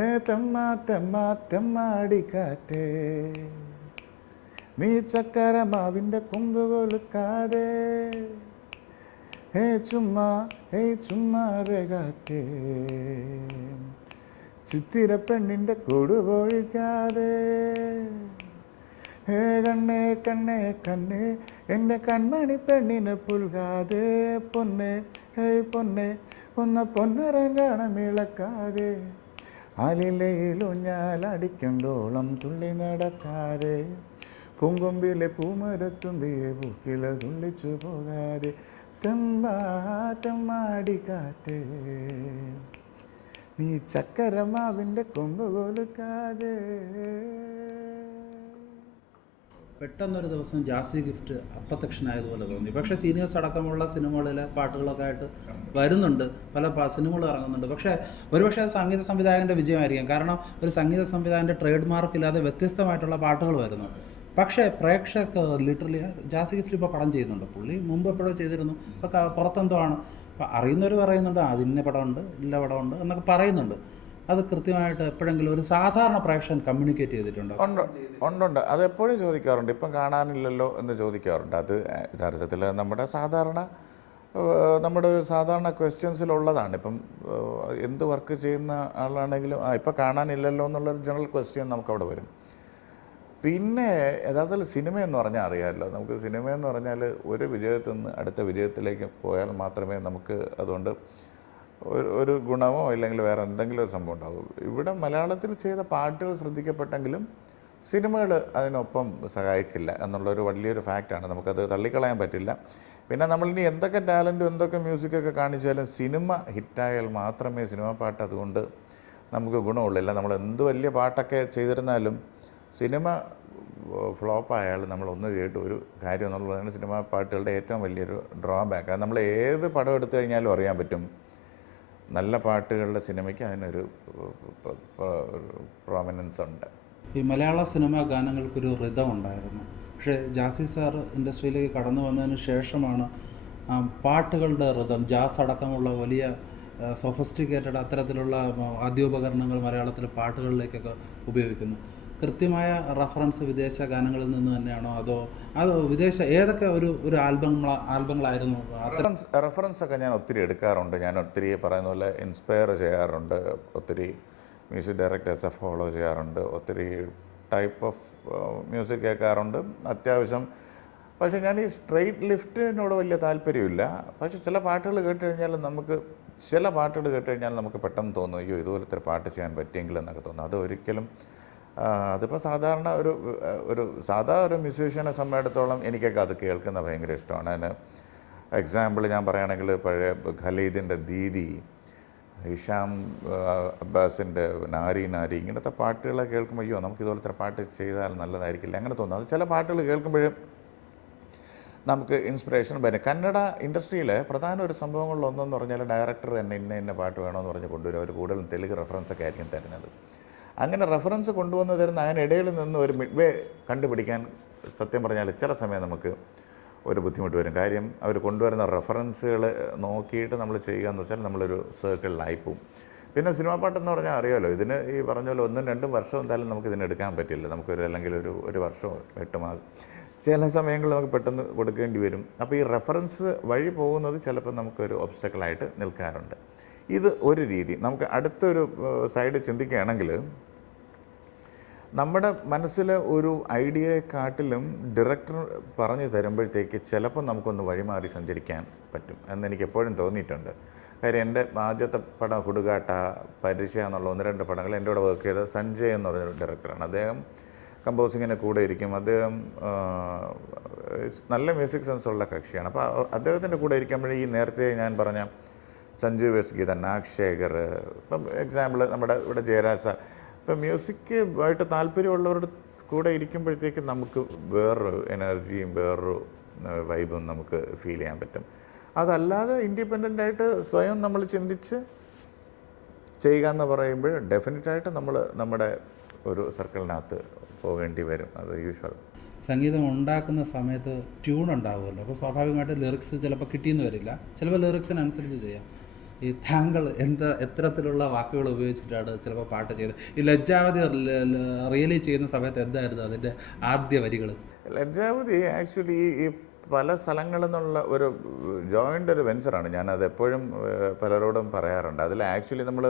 ഏ തെമ്മ തെമ്മ നീ ചക്കരമാവിന്റെ കൊമ്പ് കൊലുക്കാതെ. ഹേ ചുമ്മാ ഹേ ചുമ്മാതെ കാറ്റേ. ചിത്തിര പെണ്ണിന്റെ കൊടു പൊഴിക്കാതെ. ഹേ കണ്ണേ കണ്ണേ കണ്ണേ എന്റെ കൺമണി പെണ്ണിനെ പുൽകാതെ. പൊന്നെ ഹേ പൊന്നെ ഒന്ന് പൊന്നരം ഇളക്കാതെ അലിലയിലൂഞ്ഞാലടിക്കണ്ടോളം തുള്ളി നടക്കാതെ പൂങ്കൊമ്പിലെ പൂമരത്തുമ്പിയെ പൂക്കില തുള്ളിച്ചു പോകാതെ തെമ്പാത്തമ്മാടി കാറ്റ്. നീ ചക്കരമാവിന്റെ കൊമ്പ് കൊലുക്കാതെ. പെട്ടെന്നൊരു ദിവസം ജാസി ഗിഫ്റ്റ് അപ്രത്യക്ഷനായതുപോലെ തോന്നി. പക്ഷേ സീനിയേഴ്സ് അടക്കമുള്ള സിനിമകളിലെ പാട്ടുകളൊക്കെ ആയിട്ട് വരുന്നുണ്ട്. പല സിനിമകൾ ഇറങ്ങുന്നുണ്ട്. പക്ഷേ ഒരുപക്ഷെ അത് സംഗീത സംവിധായകന്റെ വിജയമായിരിക്കും. കാരണം ഒരു സംഗീത സംവിധായകന്റെ ട്രേഡ് മാർക്ക് ഇല്ലാതെ വ്യത്യസ്തമായിട്ടുള്ള പാട്ടുകൾ വരുന്നു. പക്ഷേ പ്രേക്ഷക ലിറ്ററലി ജാസി ഗിഫ്റ്റ് ഇപ്പോൾ പടം ചെയ്യുന്നുണ്ട്. പുള്ളി മുമ്പ് എപ്പോഴോ ചെയ്തിരുന്നു. ഇപ്പോൾ പുറത്തെന്തോ ആണ്. അപ്പോൾ അറിയുന്നവർ പറയുന്നുണ്ട് അതിന്ന പടമുണ്ട് ഇല്ല പടമുണ്ട് എന്നൊക്കെ പറയുന്നുണ്ട്. അത് കൃത്യമായിട്ട് എപ്പോഴെങ്കിലും ഒരു സാധാരണ പ്രേക്ഷകൻ കമ്മ്യൂണിക്കേറ്റ് ചെയ്തിട്ടുണ്ട്? ഉണ്ട് ഉണ്ടുണ്ട്. അത് എപ്പോഴും ചോദിക്കാറുണ്ട്. ഇപ്പം കാണാനില്ലല്ലോ എന്ന് ചോദിക്കാറുണ്ട്. അത് യഥാർത്ഥത്തിൽ നമ്മുടെ സാധാരണ നമ്മുടെ ഒരു സാധാരണ ക്വസ്റ്റ്യൻസിലുള്ളതാണ് ഇപ്പം എന്ത് വർക്ക് ചെയ്യുന്ന ആളാണെങ്കിലും ആ ഇപ്പം കാണാനില്ലല്ലോ എന്നുള്ളൊരു ജനറൽ ക്വസ്റ്റ്യൻ നമുക്കവിടെ വരും. പിന്നെ യഥാർത്ഥത്തിൽ സിനിമ എന്ന് പറഞ്ഞാൽ അറിയാമല്ലോ. നമുക്ക് സിനിമ എന്ന് പറഞ്ഞാൽ ഒരു വിജയത്തിൽ നിന്ന് അടുത്ത വിജയത്തിലേക്ക് പോയാൽ മാത്രമേ നമുക്ക് അതുകൊണ്ട് ഒരു ഒരു ഗുണമോ ഇല്ലെങ്കിൽ വേറെ എന്തെങ്കിലും ഒരു സംഭവം ഉണ്ടാകും. ഇവിടെ മലയാളത്തിൽ ചെയ്ത പാട്ടുകൾ ശ്രദ്ധിക്കപ്പെട്ടെങ്കിലും സിനിമകൾ അതിനൊപ്പം സഹായിച്ചില്ല എന്നുള്ളൊരു വലിയൊരു ഫാക്റ്റാണ്. നമുക്കത് തള്ളിക്കളയാൻ പറ്റില്ല. പിന്നെ നമ്മളിനി എന്തൊക്കെ ടാലന്റും എന്തൊക്കെ മ്യൂസിക്കൊക്കെ കാണിച്ചാലും സിനിമ ഹിറ്റായാൽ മാത്രമേ സിനിമ പാട്ട് അതുകൊണ്ട് നമുക്ക് ഗുണമുള്ളൂ. ഇല്ല നമ്മൾ എന്ത് വലിയ പാട്ടൊക്കെ ചെയ്തിരുന്നാലും സിനിമ ഫ്ലോപ്പായാൽ നമ്മൾ ഒന്ന് കേട്ട് ഒരു കാര്യം എന്നുള്ളതാണ് സിനിമ പാട്ടുകളുടെ ഏറ്റവും വലിയൊരു ഡ്രോബാക്ക്. അത് നമ്മൾ ഏത് പടം എടുത്തു കഴിഞ്ഞാലും അറിയാൻ പറ്റും. നല്ല പാട്ടുകളുടെ സിനിമയ്ക്ക് അതിനൊരു പ്രോമിനൻസ് ഉണ്ട്. ഈ മലയാള സിനിമാ ഗാനങ്ങൾക്കൊരു റിതം ഉണ്ടായിരുന്നു. പക്ഷേ ജാസി സാർ ഇൻഡസ്ട്രിയിലേക്ക് കടന്നു വന്നതിന് ശേഷമാണ് പാട്ടുകളുടെ റിതം ജാസ് അടക്കമുള്ള വലിയ സൊഫസ്റ്റിക്കേറ്റഡ് അത്തരത്തിലുള്ള ആദ്യോപകരണങ്ങൾ മലയാളത്തിലെ പാട്ടുകളിലേക്കൊക്കെ ഉപയോഗിക്കുന്നു. കൃത്യമായ റഫറൻസ് വിദേശ ഗാനങ്ങളിൽ നിന്ന് തന്നെയാണോ? അതോ അതോ വിദേശ ഏതൊക്കെ ഒരു ഒരു ആൽബം ആൽബങ്ങളായിരുന്നു? റഫറൻസ് ഒക്കെ ഞാൻ ഒത്തിരി എടുക്കാറുണ്ട്. ഞാൻ ഒത്തിരി പറയുന്ന പോലെ ഇൻസ്പയർ ചെയ്യാറുണ്ട്. ഒത്തിരി മ്യൂസിക് ഡയറക്ടേഴ്സെ ഫോളോ ചെയ്യാറുണ്ട്. ഒത്തിരി ടൈപ്പ് ഓഫ് മ്യൂസിക് കേൾക്കാറുണ്ട്. അത്യാവശ്യം പക്ഷേ ഞാൻ ഈ സ്ട്രെയിറ്റ് ലിഫ്റ്റിനോട് വലിയ താല്പര്യമില്ല. പക്ഷേ ചില പാട്ടുകൾ കേട്ട് കഴിഞ്ഞാൽ നമുക്ക് ചില പാട്ടുകൾ കേട്ട് കഴിഞ്ഞാൽ നമുക്ക് പെട്ടെന്ന് തോന്നും അയ്യോ ഇതുപോലത്തെ പാട്ട് ചെയ്യാൻ പറ്റിയെങ്കിൽ എന്നൊക്കെ തോന്നും. അത് ഒരിക്കലും അതിപ്പോൾ സാധാരണ ഒരു ഒരു സാധാ ഒരു മ്യൂസീഷ്യനെ സംബന്ധിച്ചിടത്തോളം എനിക്കൊക്കെ അത് കേൾക്കുന്ന ഭയങ്കര ഇഷ്ടമാണ്. അതിന് എക്സാമ്പിൾ ഞാൻ പറയുകയാണെങ്കിൽ പഴയ ഖലീദിന്റെ ദീദി ഹിഷാം അബ്ബാസിന്റെ നാരി നാരി ഇങ്ങനത്തെ പാട്ടുകളെ കേൾക്കുമ്പോൾ അയ്യോ നമുക്ക് ഇതുപോലത്തെ പാട്ട് ചെയ്താൽ നല്ലതായിരിക്കില്ല. അങ്ങനെ തോന്നുന്നു. അത് ചില പാട്ടുകൾ കേൾക്കുമ്പോഴും നമുക്ക് ഇൻസ്പിറേഷൻ വരും. കന്നഡ ഇൻഡസ്ട്രിയിലെ പ്രധാന ഒരു സംഭവങ്ങളിൽ ഒന്നെന്ന് പറഞ്ഞാൽ ഡയറക്ടർ തന്നെ ഇന്ന ഇന്ന പാട്ട് വേണമെന്ന് പറഞ്ഞ് കൊണ്ടുവരും. അവർ കൂടുതലും തെലുങ്ക് റെഫറൻസൊക്കെ ആയിരിക്കും തരുന്നത്. അങ്ങനെ റെഫറൻസ് കൊണ്ടുവന്ന് തരുന്ന അതിനിടയിൽ നിന്ന് ഒരു മിഡ് വേ കണ്ടുപിടിക്കാൻ സത്യം പറഞ്ഞാൽ ചില സമയം നമുക്ക് ഒരു ബുദ്ധിമുട്ട് വരും. കാര്യം അവർ കൊണ്ടുവരുന്ന റെഫറൻസുകൾ നോക്കിയിട്ട് നമ്മൾ ചെയ്യുക എന്ന് വെച്ചാൽ നമ്മളൊരു സർക്കിളിലായി പോവും. പിന്നെ സിനിമാ പാട്ടെന്ന് പറഞ്ഞാൽ അറിയാമല്ലോ ഇതിന് ഈ പറഞ്ഞ പോലെ ഒന്നും രണ്ടും വർഷം എന്തായാലും നമുക്ക് ഇതിന് എടുക്കാൻ പറ്റില്ല. നമുക്കൊരു അല്ലെങ്കിൽ ഒരു ഒരു വർഷം എട്ട് മാസം ചില സമയങ്ങളിൽ നമുക്ക് പെട്ടെന്ന് കൊടുക്കേണ്ടി വരും. അപ്പോൾ ഈ റെഫറൻസ് വഴി പോകുന്നത് ചിലപ്പോൾ നമുക്കൊരു ഒബ്സ്റ്റക്കിളായിട്ട് നിൽക്കാറുണ്ട്. ഇത് ഒരു രീതി. നമുക്ക് അടുത്തൊരു സൈഡ് ചിന്തിക്കുകയാണെങ്കിൽ നമ്മുടെ മനസ്സിലെ ഒരു ഐഡിയയെക്കാട്ടിലും ഡയറക്ടർ പറഞ്ഞു തരുമ്പോഴത്തേക്ക് ചിലപ്പോൾ നമുക്കൊന്ന് വഴിമാറി സഞ്ചരിക്കാൻ പറ്റും എന്ന് എനിക്ക് എപ്പോഴും തോന്നിയിട്ടുണ്ട്. കാര്യം എന്റെ ആദ്യത്തെ പടം കുടുകാട്ട പരിശ എന്നുള്ള ഒന്ന് രണ്ട് പടങ്ങൾ എന്റെ കൂടെ വർക്ക് ചെയ്ത സഞ്ജയ് എന്ന് പറഞ്ഞൊരു ഡയറക്ടറാണ് അദ്ദേഹം കമ്പോസിങ്ങിന്റെ കൂടെ ഇരിക്കും. അദ്ദേഹം നല്ല മ്യൂസിക് സെൻസ് ഉള്ള കക്ഷിയാണ്. അപ്പോൾ അദ്ദേഹത്തിന്റെ കൂടെ ഇരിക്കുമ്പോഴേ ഈ നേരത്തെ ഞാൻ പറഞ്ഞ സഞ്ജു വെസ് ഗീത നാഗ് ശേഖർ ഇപ്പം എക്സാമ്പിൾ നമ്മുടെ ഇവിടെ ജയരാജ് സാർ ഇപ്പം മ്യൂസിക് ആയിട്ട് താല്പര്യമുള്ളവരുടെ കൂടെ ഇരിക്കുമ്പോഴത്തേക്കും നമുക്ക് വേറൊരു എനർജിയും വേറൊരു വൈബും നമുക്ക് ഫീൽ ചെയ്യാൻ പറ്റും. അതല്ലാതെ ഇൻഡിപെൻഡന്റ് ആയിട്ട് സ്വയം നമ്മൾ ചിന്തിച്ച് ചെയ്യുക എന്ന് പറയുമ്പോൾ ഡെഫിനറ്റായിട്ട് നമ്മൾ നമ്മുടെ ഒരു സർക്കിളിനകത്ത് പോകേണ്ടി വരും. അത് യൂഷ്വൽ സംഗീതം ഉണ്ടാക്കുന്ന സമയത്ത് ട്യൂൺ ഉണ്ടാവുമല്ലോ. അപ്പോൾ സ്വാഭാവികമായിട്ട് ലിറിക്സ് ചിലപ്പോൾ കിട്ടിയെന്ന് വരില്ല. ചിലപ്പോൾ ലിറിക്സിനനുസരിച്ച് ചെയ്യാം. ഈ താങ്കൾ എന്താ എത്തരത്തിലുള്ള വാക്കുകൾ ഉപയോഗിച്ചിട്ടാണ് ചിലപ്പോൾ പാട്ട് ചെയ്തത് ഈ ലജ്ജാവതി റിയലി ചെയ്യുന്ന സമയത്ത് എന്തായിരുന്നു അതിന്റെ ആദ്യ വരികൾ? ലജ്ജാവതി ആക്ച്വലി ഈ പല സ്ഥലങ്ങളിൽ നിന്നുള്ള ഒരു ജോയിന്റ് ഒരു വെഞ്ചറാണ്. ഞാനത് എപ്പോഴും പലരോടും പറയാറുണ്ട്. അതിൽ ആക്ച്വലി നമ്മൾ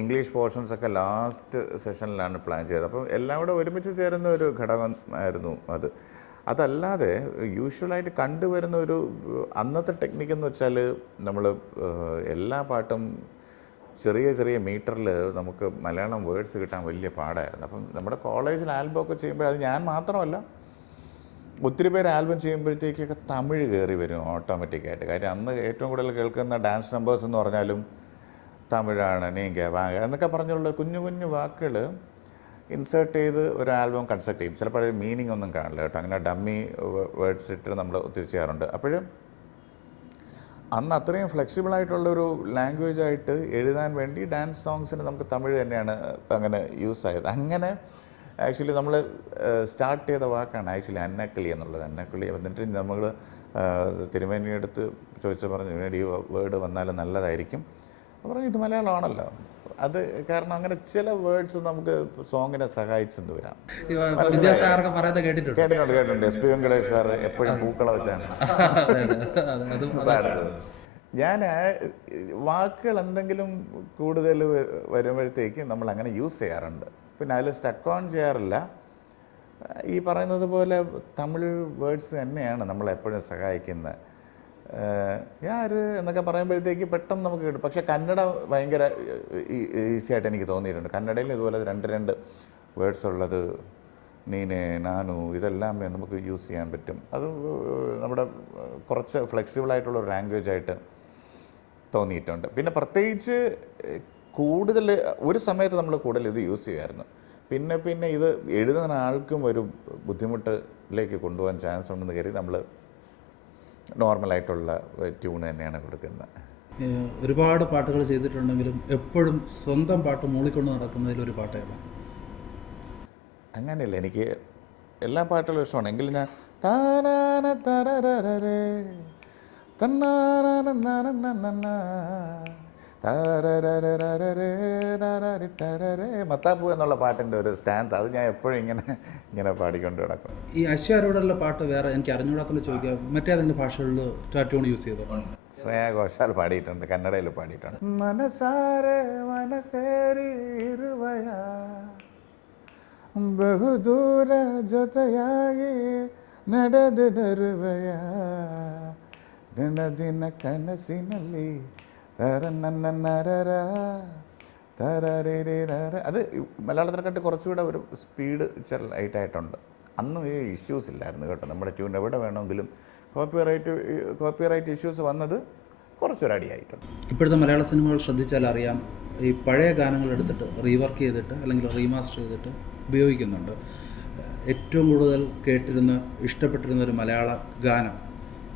ഇംഗ്ലീഷ് പോർഷൻസ് ഒക്കെ ലാസ്റ്റ് സെഷനിലാണ് പ്ലാൻ ചെയ്തത്. അപ്പം എല്ലാം കൂടെ ഒരുമിച്ച് ചേരുന്ന ഒരു ഘടകം ആയിരുന്നു അത്. അതല്ലാതെ യൂഷ്വലായിട്ട് കണ്ടുവരുന്ന ഒരു അന്നത്തെ ടെക്നിക്ക് എന്ന് വെച്ചാൽ നമ്മൾ എല്ലാ പാട്ടും ചെറിയ ചെറിയ മീറ്ററിൽ നമുക്ക് മലയാളം വേർഡ്സ് കിട്ടാൻ വലിയ പാടായിരുന്നു. അപ്പം നമ്മുടെ കോളേജിൽ ആൽബം ഒക്കെ ചെയ്യുമ്പോൾ അത് ഞാൻ മാത്രമല്ല ഒത്തിരി പേര് ആൽബം ചെയ്യുമ്പോഴത്തേക്കൊക്കെ തമിഴ് കയറി വരും ഓട്ടോമാറ്റിക്കായിട്ട് കാര്യം അന്ന് ഏറ്റവും കൂടുതൽ കേൾക്കുന്ന ഡാൻസ് നമ്പേഴ്സ് എന്ന് പറഞ്ഞാലും തമിഴാണ് നീങ്ക വാങ്ങ എന്നൊക്കെ പറഞ്ഞുള്ള കുഞ്ഞു കുഞ്ഞു വാക്കുകൾ ഇൻസേർട്ട് ചെയ്ത് ഒരു ആൽബം കൺസെപ്റ്റ് ചെയ്യും. ചിലപ്പോൾ മീനിങ് ഒന്നും കാണില്ല കേട്ടോ. അങ്ങനെ ഡമ്മി വേർഡ്സ് ഇട്ട് നമ്മൾ ഒത്തിരി ചെയ്യാറുണ്ട്. അപ്പോഴും അന്ന് അത്രയും ഫ്ലെക്സിബിൾ ആയിട്ടുള്ള ഒരു ലാംഗ്വേജ് ആയിട്ട് എഴുതാൻ വേണ്ടി ഡാൻസ് സോങ്സിന് നമുക്ക് തമിഴ് തന്നെയാണ് അങ്ങനെ യൂസ് ആയത്. അങ്ങനെ ആക്ച്വലി നമ്മൾ സ്റ്റാർട്ട് ചെയ്ത വാക്കാണ് ആക്ച്വലി അന്നക്കിളി എന്നുള്ളത്. അന്നക്കിളി എന്നിട്ട് നമ്മൾ തിരുമേനിയെടുത്ത് ചോദിച്ചു പറഞ്ഞു "ഇതിനോട് ഈ വേർഡ് വന്നാൽ നല്ലതായിരിക്കും. അപ്പോൾ ഇത് മലയാളമാണല്ലോ. അത് കാരണം അങ്ങനെ ചില വേർഡ്സ് നമുക്ക് സോങ്ങിനെ സഹായിച്ചെന്ന് വരാം. കേട്ടിട്ടുണ്ട്. കേട്ടിട്ടുണ്ട് എസ് പി വെങ്കടേഷ് സാർ എപ്പോഴും പൂക്കള വെച്ചാണ്. ഞാൻ വാക്കുകൾ എന്തെങ്കിലും കൂടുതൽ വരുമ്പോഴത്തേക്ക് നമ്മൾ അങ്ങനെ യൂസ് ചെയ്യാറുണ്ട്. പിന്നെ അതിൽ സ്റ്റക്ക് ഓൺ ചെയ്യാറില്ല. ഈ പറയുന്നത് പോലെ തമിഴ് വേർഡ്സ് തന്നെയാണ് നമ്മളെപ്പോഴും സഹായിക്കുന്നത്. യാര് എന്നൊക്കെ പറയുമ്പോഴത്തേക്ക് പെട്ടെന്ന് നമുക്ക് കിട്ടും. പക്ഷേ കന്നഡ ഭയങ്കര ഈസി ആയിട്ട് എനിക്ക് തോന്നിയിട്ടുണ്ട്. കന്നഡയിൽ ഇതുപോലെ രണ്ട് രണ്ട് വേർഡ്സ് ഉള്ളത് നീനെ നാനു ഇതെല്ലാം നമുക്ക് യൂസ് ചെയ്യാൻ പറ്റും. അത് നമ്മുടെ കുറച്ച് ഫ്ലെക്സിബിൾ ആയിട്ടുള്ള ഒരു ലാംഗ്വേജ് ആയിട്ട് തോന്നിയിട്ടുണ്ട്. പിന്നെ പ്രത്യേകിച്ച് കൂടുതൽ ഒരു സമയത്ത് നമ്മൾ കൂടുതൽ ഇത് യൂസ് ചെയ്യുമായിരുന്നു. പിന്നെ പിന്നെ ഇത് എഴുതുന്ന ആൾക്കും ഒരു ബുദ്ധിമുട്ടിലേക്ക് കൊണ്ടുപോകാൻ ചാൻസ് ഉണ്ടെന്ന് കരുതി നമ്മൾ നോർമലായിട്ടുള്ള ട്യൂൺ തന്നെയാണ് കൊടുക്കുന്നത്. ഒരുപാട് പാട്ടുകൾ ചെയ്തിട്ടുണ്ടെങ്കിലും എപ്പോഴും സ്വന്തം പാട്ട് മൂളിക്കൊണ്ട് നടക്കുന്നതിൽ ഒരു പാട്ട് ഏതാണ് അങ്ങനെയല്ല എനിക്ക് എല്ലാ പാട്ടുകളും ഇഷ്ടമാണ്. എങ്കിലും ഞാൻ താരാന തരേ തന്നാരാന നനനനന, താരരരരരരേ, രാരാരി തരരേ. മത്താപ്പൂ എന്നുള്ള പാട്ടിൻ്റെ ഒരു സ്റ്റാൻസ് അത് ഞാൻ എപ്പോഴും ഇങ്ങനെ ഇങ്ങനെ പാടിക്കൊണ്ട് കിടക്കും ഈ അശ്വാരോടുള്ള പാട്ട് വേറെ എനിക്ക് അറിഞ്ഞൂടാത്തോണ്ട് ചോദിക്കാം മറ്റേതെങ്കിലും ഭാഷകളിൽ ട്യൂൺ യൂസ് ചെയ്തോ ശ്രേയ ഘോഷാൽ പാടിയിട്ടുണ്ട് കന്നഡയിൽ പാടിയിട്ടുണ്ട് മനസാരെ മനസേരി ഇരുവയ ಬಹುದೂರ ಜೊತೆಯಾಗಿ ನಡೆದು ನರುವೆಯ ದಿನ ದಿನ ಕನಸಿನಲ್ಲಿ അത് മലയാളത്തിനെക്കാട്ട് കുറച്ചുകൂടെ ഒരു സ്പീഡ് ലൈറ്റായിട്ടുണ്ട് അന്നും ഈ ഇഷ്യൂസ് ഇല്ലായിരുന്നു കേട്ടോ. നമ്മുടെ ട്യൂൺ എവിടെ വേണമെങ്കിലും copyright copyright issues വന്നത് കുറച്ചൊരു അടിയായിട്ടുണ്ട്. ഇപ്പോഴത്തെ മലയാള സിനിമകൾ ശ്രദ്ധിച്ചാൽ അറിയാം ഈ പഴയ ഗാനങ്ങൾ എടുത്തിട്ട് റീവർക്ക് ചെയ്തിട്ട് അല്ലെങ്കിൽ റീമാസ്റ്റർ ചെയ്തിട്ട് ഉപയോഗിക്കുന്നുണ്ട്. ഏറ്റവും കൂടുതൽ കേട്ടിരുന്ന ഇഷ്ടപ്പെട്ടിരുന്ന ഒരു മലയാള ഗാനം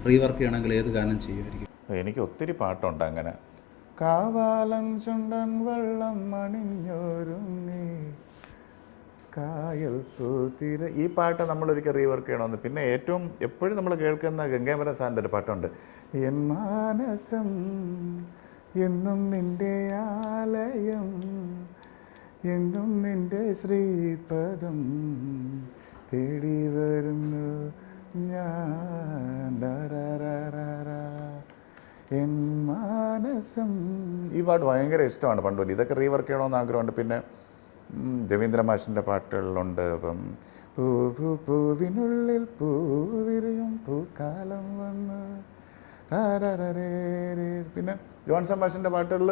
റീവർക്ക് ചെയ്യണമെങ്കിൽ ഏത് ഗാനം ചെയ്യുമായിരിക്കും? എനിക്ക് ഒത്തിരി പാട്ടുണ്ട് അങ്ങനെ. കാവാലൻ ചുണ്ടൻ വെള്ളം മണിഞ്ഞൊരുങ്ങി കായൽ പൂത്തിര ഈ പാട്ട് നമ്മളൊരിക്കൽ റീവർക്ക് ചെയ്യണമെന്ന്. പിന്നെ ഏറ്റവും എപ്പോഴും നമ്മൾ കേൾക്കുന്ന ഗംഗാമരൻ സാറിന്റെ ഒരു പാട്ടുണ്ട്. എൻ മാനസം എന്നും നിന്റെ ആലയം എന്നും നിന്റെ ശ്രീപദം പാട്ട് ഭയങ്കര ഇഷ്ടമാണ് പണ്ട് മുതൽ ഇതൊക്കെ റീവർക്ക് ചെയ്യണമെന്ന് ആഗ്രഹമുണ്ട്. പിന്നെ രവീന്ദ്ര മാഷിന്റെ പാട്ടുകളിലുണ്ട്. അപ്പം പൂ പൂ പൂവിനുള്ളിൽ പൂവിരിയും പൂക്കാലം വന്ന്. പിന്നെ ജോൺസൺ മാഷിന്റെ പാട്ടുകളിൽ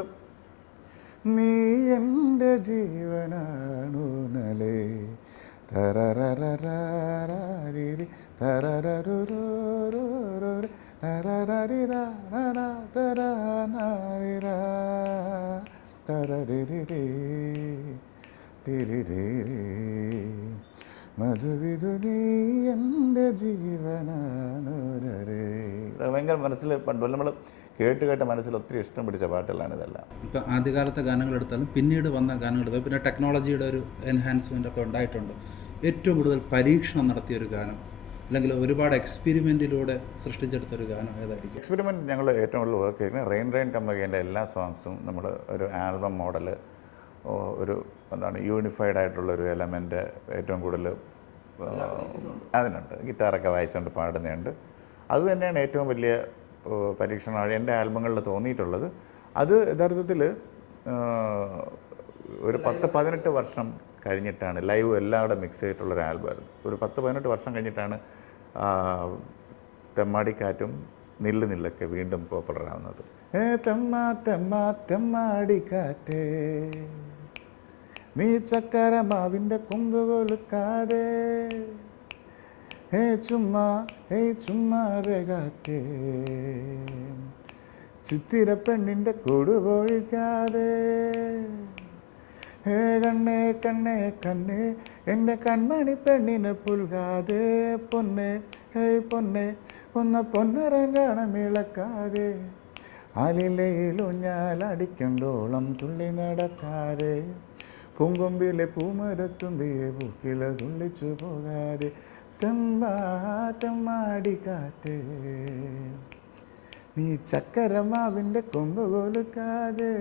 നീ എന്റെ ജീവനാണു നലേ തരരരരാരിരി തരരരുരോരോരോരെ മധുവിധു നീ എന്റെ ജീവനാണുരരേ ഇത് ഭയങ്കര മനസ്സിൽ പണ്ട് നമ്മൾ കേട്ട് കേട്ട് മനസ്സിൽ ഒത്തിരി ഇഷ്ടം പിടിച്ച പാട്ടുകളാണ് ഇതെല്ലാം. ഇപ്പം ആദ്യകാലത്തെ ഗാനങ്ങൾ എടുത്താലും പിന്നീട് വന്ന ഗാനങ്ങൾ എടുത്താലും പിന്നെ ടെക്നോളജിയുടെ ഒരു എൻഹാൻസ്മെന്റ് ഒക്കെ ഉണ്ടായിട്ടുണ്ട്. ഏറ്റവും കൂടുതൽ പരീക്ഷണം നടത്തിയ ഒരു ഗാനം അല്ലെങ്കിൽ ഒരുപാട് എക്സ്പെരിമെന്റിലൂടെ സൃഷ്ടിച്ചെടുത്തൊരു ഗാനം ഏതായിരിക്കും? എക്സ്പെരിമെന്റ് ഞങ്ങൾ ഏറ്റവും കൂടുതൽ വർക്ക് ചെയ്യുന്നത് റെയിൻ റെയിൻ കമ്പകേന്റെ എല്ലാ സോങ്സും നമ്മൾ ഒരു ആൽബം മോഡൽ ഒരു എന്താണ് യൂണിഫൈഡ് ആയിട്ടുള്ള ഒരു എലമെന്റ് ഏറ്റവും കൂടുതൽ അതിനുണ്ട്. ഗിറ്റാറൊക്കെ വായിച്ചുകൊണ്ട് പാടുന്നുണ്ട് അതുതന്നെയാണ് ഏറ്റവും വലിയ പരീക്ഷണമാണ് എന്റെ ആൽബങ്ങളിൽ തോന്നിയിട്ടുള്ളത്. അത് യഥാർത്ഥത്തിൽ ഒരു പത്ത് പതിനെട്ട് വർഷം കഴിഞ്ഞിട്ടാണ്. ലൈവ് എല്ലാവരുടെ മിക്സ് ചെയ്തിട്ടുള്ളൊരു ആൽബം ഒരു പത്ത് പതിനെട്ട് വർഷം കഴിഞ്ഞിട്ടാണ് തെമ്മാടിക്കാറ്റും നില്ല് നില്ലൊക്കെ വീണ്ടും പോപ്പുലറാവുന്നത് ഏ തെമ്മാ തെമ്മാ തെമ്മാടിക്കാറ്റേ നീ ചക്കരമാവിന്റെ കൊമ്പ് കൊലുക്കാതെ. ഹേ ചുമ്മാ ഹേ ചുമ്മാതെ കാറ്റേ. ചിത്തിര പെണ്ണിന്റെ കൂട് പൊഴിക്കാതെ. ഹേ കണ്ണേ കണ്ണേ കണ്ണേ എന്റെ കൺമണി പെണ്ണിനെ പുൽകാതെ പൊന്നെ ഹേ പൊന്നെ ഒന്ന് പൊന്നരങ്ങണം ഇളക്കാതെ അലിലയിലൂഞ്ഞാലടിക്കണ്ടോളം തുള്ളി നടക്കാതെ. പൂങ്കൊമ്പിലെ പൂമരത്തുമ്പിയെ പൂക്കില തുള്ളിച്ചു പോകാതെ. തെമ്മാ തെമ്മാടി കാറ്റേ. നീ ചക്കരമാവിന്റെ കൊമ്പ് കൊലുക്കാതെ.